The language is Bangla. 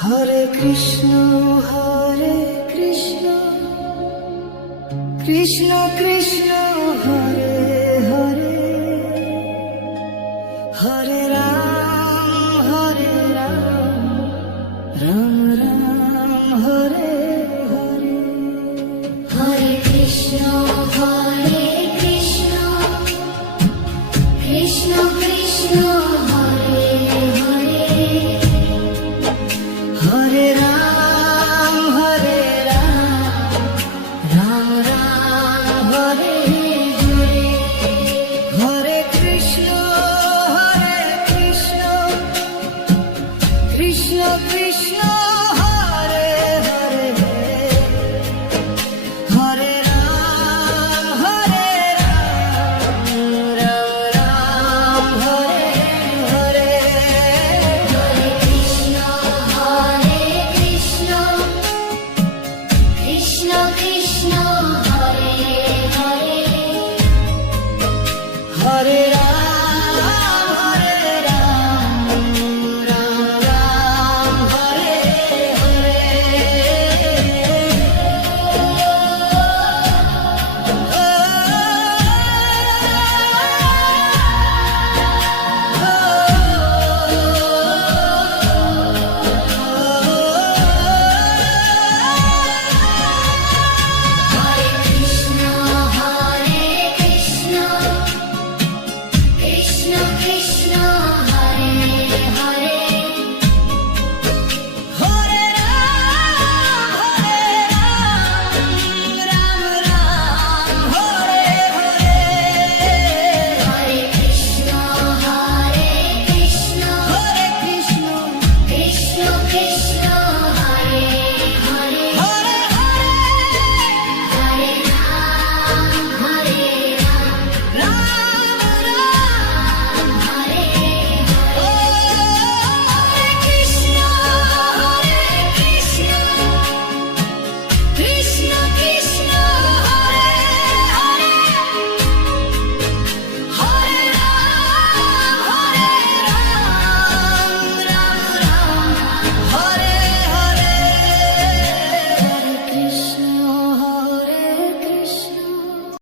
হরে কৃষ্ণ কৃষ্ণ কৃষ্ণ হরে হরে, হরে রাম রাম রাম হরে হরে। হরে কৃষ্ণ কৃষ্ণ কৃষ্ণ হরে হরে, হরে রাম রাম রাম হরে হরে। হরে কৃষ্ণ কৃষ্ণ কৃষ্ণ